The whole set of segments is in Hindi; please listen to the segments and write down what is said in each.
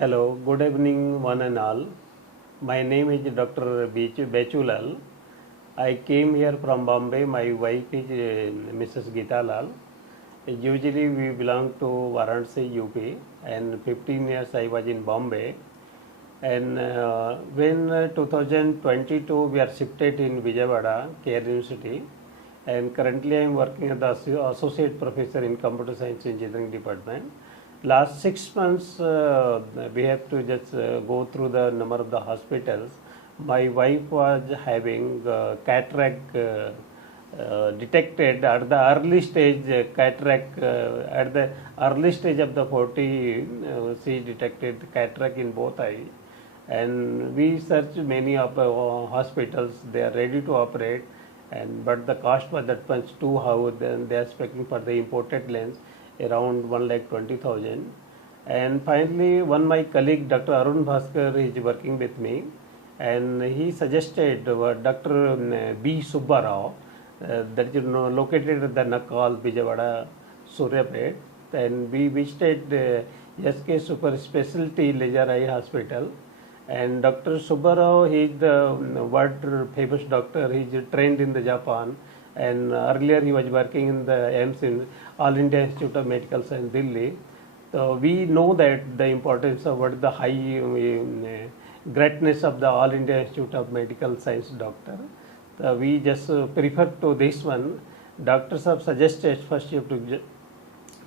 Hello, good evening, one and all. My name is Dr. Bechulal. I came here from Bombay. My wife is Mrs. Geeta Lal. Usually, we belong to Varanasi, UP, and 15 years I was in Bombay. And when 2022, we are shifted in Vijayawada, Care University, and currently I am working as the associate professor in computer science engineering department. Last 6 months, we have to just go through the number of the hospitals. My wife was having cataract detected at the early stage, cataract at the early stage of the 40, she detected cataract in both eyes. And we searched many hospitals, they are ready to operate, and but the cost was that much too high. Then they are expecting for the imported lens around 1,20,000. And finally, one my colleague, Dr. Arun Bhaskar, is working with me, and he suggested Dr. B. Subbarao, that is located at the Nakal, Vijayawada, Suryapet, and we visited SK Super Specialty Laser Eye Hospital. And Dr. Subbarao, he is the world famous doctor. He is trained in the Japan, and earlier he was working in the AIIMS, in All India Institute of Medical Science, Delhi. So we know that the importance of what the high greatness of the All India Institute of Medical Science doctor. So we just prefer to this one. Doctors have suggested first you have to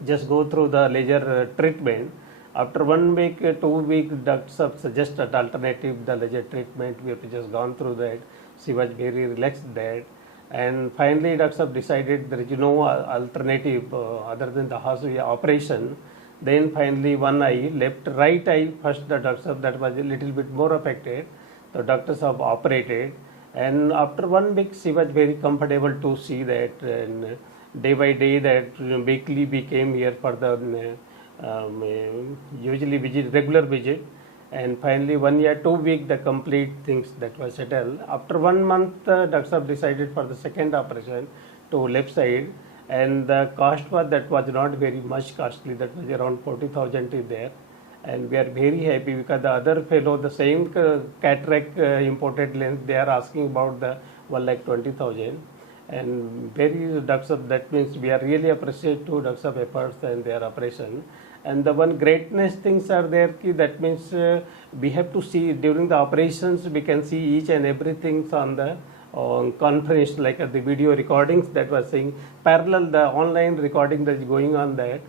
just go through the laser treatment. After 1 week, 2 weeks, doctors have suggested alternative, the laser treatment. We have just gone through that. She was very relaxed that. And finally, doctors have decided there is no alternative other than the operation. Then finally, one eye, right eye, first the doctors have, that was a little bit more affected. The doctors have operated. And after 1 week, she was very comfortable to see that. And day by day, that weekly we came here for the usually regular visit, and finally 1 year 2 weeks the complete things that was settled. After 1 month, doctors have decided for the second operation to left side, and the cost was not very much costly. That was around 40,000 is there, and we are very happy because the other fellow, the same cataract imported lens, they are asking about the 1,20,000. And very doctors, that means we are really appreciate to doctors of efforts and their operation. And the one greatness things are there, that means we have to see during the operations, we can see each and everything on the conference, like the video recordings that was saying, parallel the online recording that is going on that.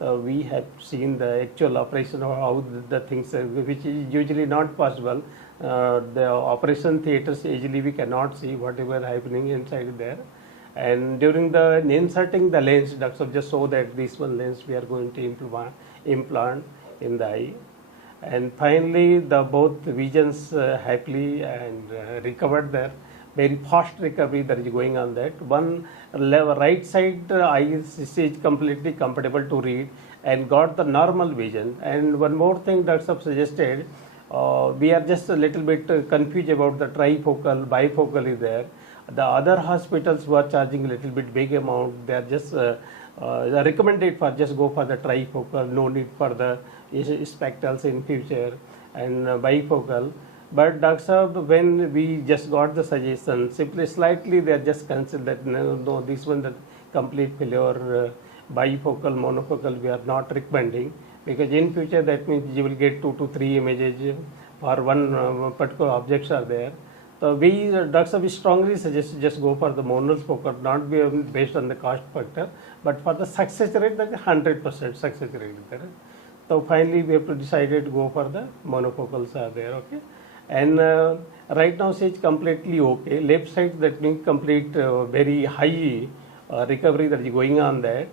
We have seen the actual operation of how the things, which is usually not possible. The operation theaters, usually we cannot see whatever happening inside there. And during the inserting the lens, doctors just saw that this one lens we are going to implant in the eye. And finally, the both visions happily and recovered there. Very fast recovery that is going on that. One right side eye is completely comfortable to read and got the normal vision. And one more thing doctors have suggested, we are just a little bit confused about the trifocal, bifocal is there. The other hospitals who are charging a little bit big amount, they are just recommended for just go for the trifocal, no need for the spectacles in future, and bifocal. But doctor, when we just got the suggestion, simply slightly they are just considered that no, this one the complete failure, bifocal, monofocal we are not recommending, because in future that means you will get 2 to 3 images for one particular objects are there. So we doctors we strongly suggest just go for the monofocal, not be based on the cost factor, but for the success rate, that is 100% success rate is there. So finally we have to decided to go for the monofocals are there, okay. And right now she is completely okay. Left side, that means complete very high recovery that is going on that.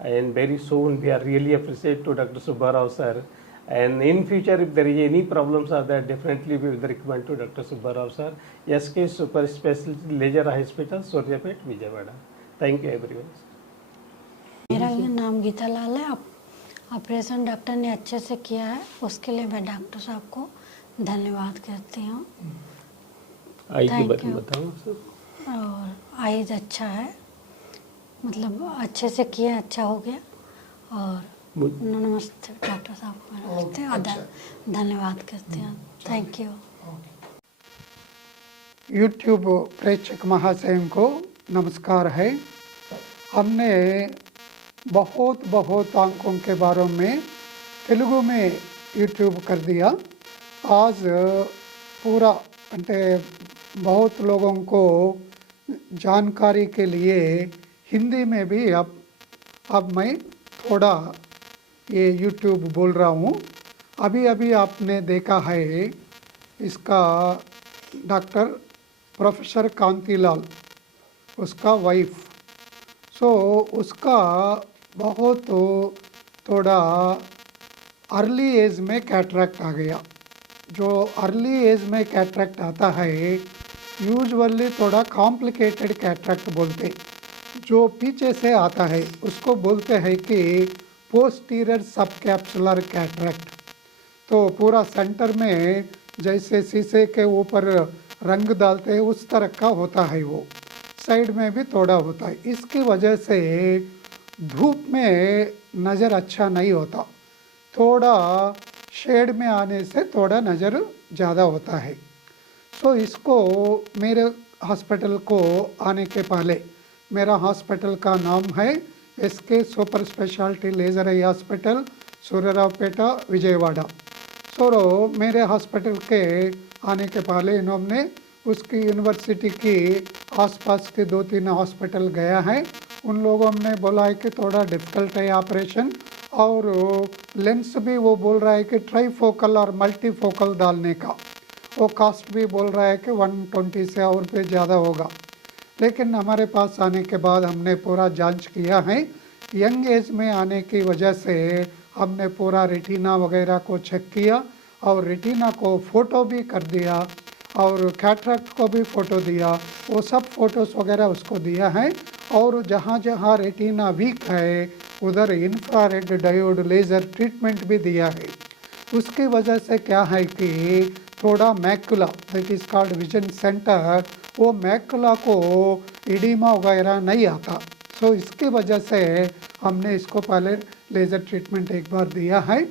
And very soon we are really appreciate to Dr. Subbarao sir. And in future, if there is any problems are there, definitely we will recommend to Dr. Subbarao sir. SK Super Specialty Laser Hospital, Suryapet, Vijayawada. Thank you everyone. मेरा नाम गीता लाल है। ऑपरेशन डॉक्टर ने अच्छे से किया है, उसके लिए मैं डॉक्टर साहब को धन्यवाद करती हूँ। आई की बताऊँ सर? और आइज अच्छा है, मतलब अच्छे से किया, अच्छा हो गया। और नमस्ते डॉक्टर साहब को नमस्ते और धन्यवाद करते हैं। Thank you. यूट्यूब प्रेक्षक महाशयों को नमस्कार है। हमने बहुत बहुत आंकों के बारे में तेलुगु में यूट्यूब कर दिया। आज पूरा అంటే बहुत लोगों को जानकारी के लिए हिंदी में भी अब मैं थोड़ा ये यूट्यूब बोल रहा हूँ। अभी अभी आपने देखा है इसका डॉक्टर प्रोफेसर कांतिलाल, उसका वाइफ, सो उसका बहुत थोड़ा अर्ली एज में कैटरेक्ट आ गया। जो अर्ली एज में कैटरेक्ट आता है यूजुअली थोड़ा कॉम्प्लिकेटेड कैटरेक्ट बोलते, जो पीछे से आता है उसको बोलते हैं कि पोस्टीरियर सबकैप्सुलर कैटरेक्ट। तो पूरा सेंटर में जैसे शीशे के ऊपर रंग डालते हैं उस तरह का होता है, वो साइड में भी थोड़ा होता है। इसकी वजह से धूप में नज़र अच्छा नहीं होता, थोड़ा शेड में आने से थोड़ा नज़र ज़्यादा होता है। सो इसको मेरे हॉस्पिटल को आने के पहले, मेरा हॉस्पिटल का नाम है SK super speciality laser eye hospital, Suryaraopeta, Vijayawada. So मेरे हॉस्पिटल के आने के पहले इन्होंने उसकी यूनिवर्सिटी की आसपास के 2-3 हॉस्पिटल गया है। उन लोगों ने बोला है कि थोड़ा डिफ़िकल्ट है ऑपरेशन, और लेंस भी वो बोल रहा है कि ट्राईफोकल और मल्टीफोकल डालने का, वो कास्ट भी बोल रहा है कि 120 से और पे ज़्यादा होगा। लेकिन हमारे पास आने के बाद हमने पूरा जांच किया है। यंग एज में आने की वजह से हमने पूरा रेटिना वगैरह को चेक किया और रेटिना को फ़ोटो भी कर दिया और कैटरेक्ट को भी फ़ोटो दिया, वो सब फ़ोटोज़ वगैरह उसको दिया है। और जहाँ जहाँ रेटिना वीक है उधर इंफ्रारेड डायोड लेज़र ट्रीटमेंट भी दिया है। उसकी वजह से क्या है कि थोड़ा macula, that is called vision centre, वो मैकुला को इडीमा वगैरह नहीं आता। सो इसकी वजह से हमने इसको पहले लेज़र ट्रीटमेंट एक बार दिया है,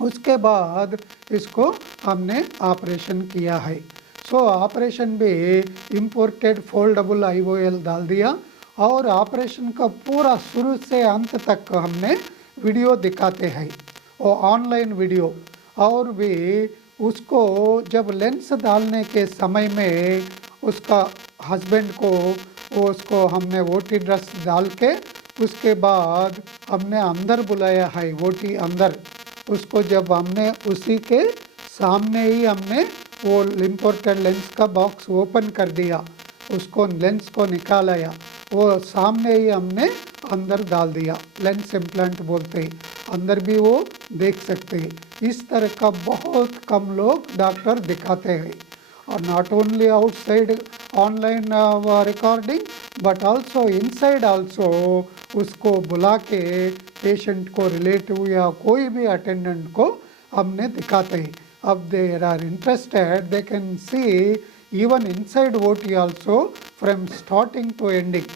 उसके बाद इसको हमने ऑपरेशन किया है। सो ऑपरेशन भी इम्पोर्टेड फोल्डेबल IOL डाल दिया और ऑपरेशन का पूरा शुरू से अंत तक हमने वीडियो दिखाते हैं, वो ऑनलाइन वीडियो। और भी उसको जब लेंस डालने के समय में उसका हस्बैंड को उसको हमने ओटी ड्रेस डाल के उसके बाद हमने अंदर बुलाया है, ओटी अंदर। उसको जब हमने उसी के सामने ही हमने वो इम्पोर्टेड लेंस का बॉक्स ओपन कर दिया, उसको लेंस को निकाला, वो सामने ही हमने अंदर डाल दिया। लेंस इम्प्लांट बोलते हैं, अंदर भी वो देख सकते हैं। इस तरह का बहुत कम लोग डॉक्टर दिखाते हैं। और not only outside online recording but also inside also उसको बुला के पेशेंट को, रिलेटिव या कोई भी अटेंडेंट को हमने दिखाते हैं। अब they are interested, they can see even inside OT also from starting to ending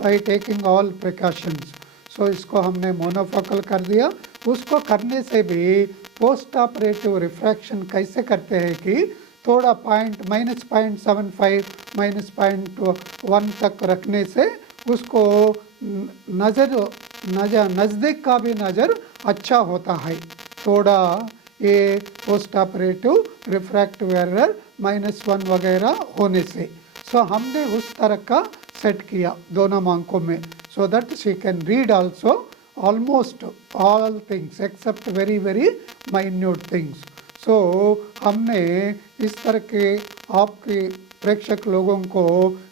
by taking all precautions. So इसको हमने मोनोफोकल कर दिया। उसको करने से भी पोस्ट ऑपरेटिव रिफ्रैक्शन कैसे करते हैं कि थोड़ा -0.75 -0.1 तक रखने से उसको नज़दीक का भी नज़र अच्छा होता है। थोड़ा ये पोस्ट ऑपरेटिव रिफ्रैक्टिव एरर -1 वगैरह होने से। सो हमने उस तरह का सेट किया दोनों आंखों में, so that she can read also almost all things except very minute things. So हमने इस तरह के आपके प्रेक्षक लोगों को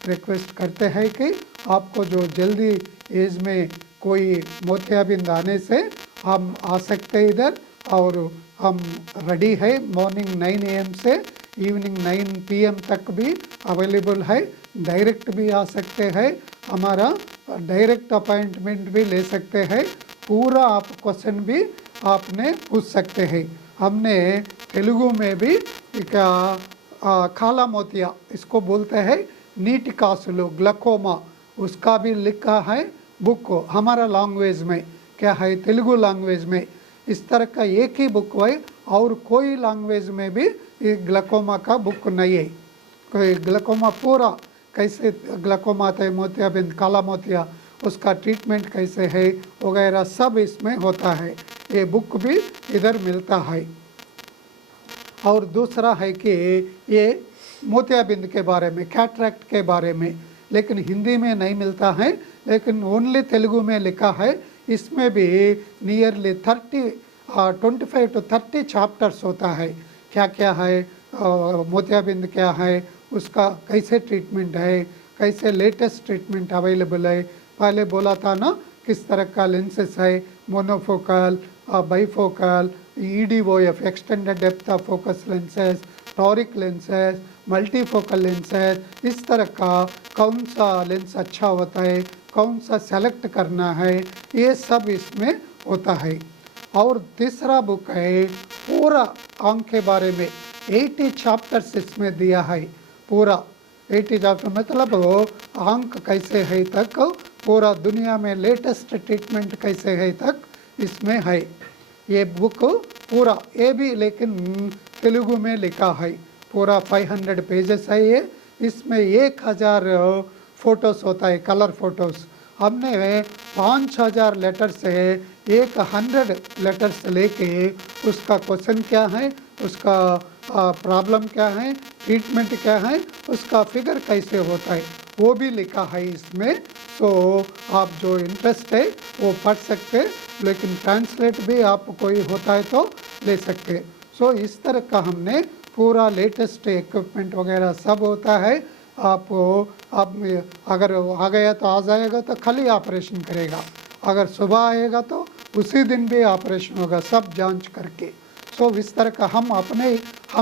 रिक्वेस्ट करते हैं कि आपको जो जल्दी एज में कोई मोतियाबिंद आने से हम आ सकते हैं इधर, और हम रेडी है। मॉर्निंग 9 AM से इवनिंग 9 PM तक भी अवेलेबल है। डायरेक्ट भी आ सकते हैं, हमारा डायरेक्ट अपॉइंटमेंट भी ले सकते हैं। पूरा आप क्वेश्चन भी आपने पूछ सकते हैं। हमने तेलुगु में भी एक काला मोतिया इसको बोलते हैं, नीट कासुलु ग्लकोमा, उसका भी लिखा है बुक हमारा लैंग्वेज में क्या है तेलुगु लैंग्वेज में इस तरह का एक ही बुक है और कोई लैंग्वेज में भी ये ग्लाकोमा का बुक नहीं है। कोई ग्लाकोमा पूरा कैसे ग्लाकोमा आता है, मोतियाबिंद, काला मोतिया, उसका ट्रीटमेंट कैसे है वगैरह सब इसमें होता है। ये बुक भी इधर मिलता है। और दूसरा है कि ये मोतियाबिंद के बारे में, कैटरैक्ट के बारे में, लेकिन हिंदी में नहीं मिलता है, लेकिन ओनली तेलुगु में लिखा है। इसमें भी नियरली 25 to 30 चैप्टर्स होता है। क्या क्या है, मोतियाबिंद क्या है, उसका कैसे ट्रीटमेंट है, कैसे लेटेस्ट ट्रीटमेंट अवेलेबल है। पहले बोला था ना किस तरह का लेंसेस है, monofocal, bifocal, EDOF extended depth of focus lenses, toric lenses, multifocal lenses, इस तरह का कौन सा लेंस अच्छा होता है, कौन सा सेलेक्ट करना है, ये सब इसमें होता है। और तीसरा बुक है पूरा आंख के बारे में, 80 चैप्टर्स इसमें दिया है। पूरा 80 चैप्टर मतलब आंख कैसे है तक, पूरा दुनिया में लेटेस्ट ट्रीटमेंट कैसे है तक इसमें है। ये बुक पूरा, ये भी लेकिन तेलुगु में लिखा है। पूरा 500 पेजेस है ये। इसमें 1000 फोटोस होता है, कलर फोटोस। हमने 5000 लेटर से 100 लेटर्स लेके उसका क्वेश्चन क्या है, उसका प्रॉब्लम क्या है, ट्रीटमेंट क्या है, उसका फिगर कैसे होता है, वो भी लिखा है इसमें। सो आप जो इंटरेस्ट है वो पढ़ सकते, लेकिन ट्रांसलेट भी आप कोई होता है तो ले सकते। सो इस तरह का हमने पूरा लेटेस्ट इक्विपमेंट वगैरह सब होता है। आप अगर आ गया तो आ जाएगा तो खाली ऑपरेशन करेगा, अगर सुबह आएगा तो उसी दिन भी ऑपरेशन होगा, सब जांच करके। सो इस तरह का हम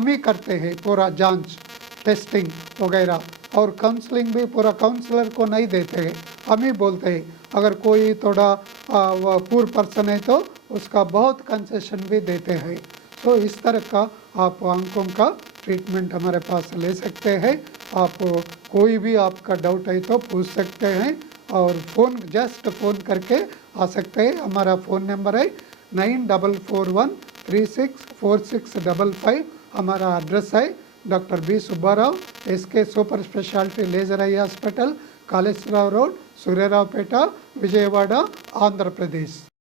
ही करते हैं पूरा जांच, टेस्टिंग वगैरह। और काउंसलिंग भी पूरा काउंसलर को नहीं देते हैं, हम ही बोलते हैं। अगर कोई थोड़ा पुअर पर्सन है तो उसका बहुत कंसेशन भी देते हैं। तो इस तरह का आप आंखों का ट्रीटमेंट हमारे पास ले सकते हैं। आप कोई भी आपका डाउट है तो पूछ सकते हैं, और जस्ट फ़ोन करके आ सकते हैं। हमारा फ़ोन नंबर है 9441364655। हमारा एड्रेस है doctor B Subbarao, SK super speciality laser eye hospital, Kaleswararao road, Suryaraopet, Vijayawada, Andhra प्रदेश।